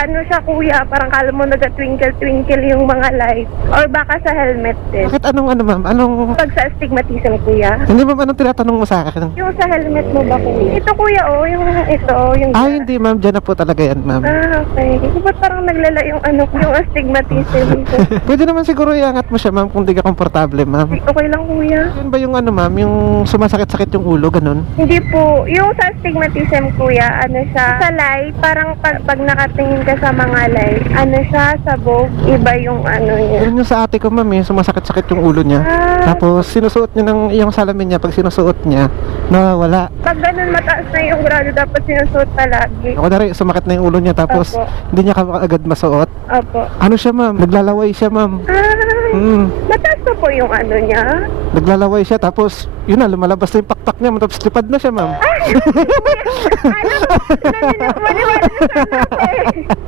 Ano siya kuya, parang kala mo naga-twinkle-twinkle yung mga lights. Or baka sa helmet din. Bakit anong ano ma'am? Anong... Pag sa astigmatism kuya. Hindi ma'am, anong tinatanong mo sa akin? Yung sa helmet mo ba kuya? Ito kuya oh, yung ito, yung... Ah, hindi ma'am, dyan na po talaga yan ma'am. Ah, okay. Ba't parang naglala yung ano, yung astigmatism ko? Pwede naman siguro iangat mo siya ma'am kung di ka komportable ma'am. Okay lang kuya. Yun ba yung ano ma'am, yung sumasakit-sakit yung ulo, ganun? Hindi po. Yung sa astigmatism kuya, ano siya, sa light, parang pag nakatingin ka sa mga light, ano siya, sabog, iba yung ano niya. Yun yung sa ate ko ma'am eh, sumasakit-sakit yung ulo niya. Ah, Tapos sinusuot niya ng yung salamin niya, pag sinusuot niya, nawawala. pag ganun mataas na yung grado, dapat sinusuot palagi. Ako na rin, sumakit na yung ulo niya, tapos Opo. hindi niya agad masuot. Opo. Ano siya ma'am? Naglalaway siya ma'am. Mataas na po yung ano niya. Naglalaway siya, tapos yun na, lumalabas na yung pakpak niya, tapos lipad na siya ma'am. Ano? Maniwala na sana ako eh.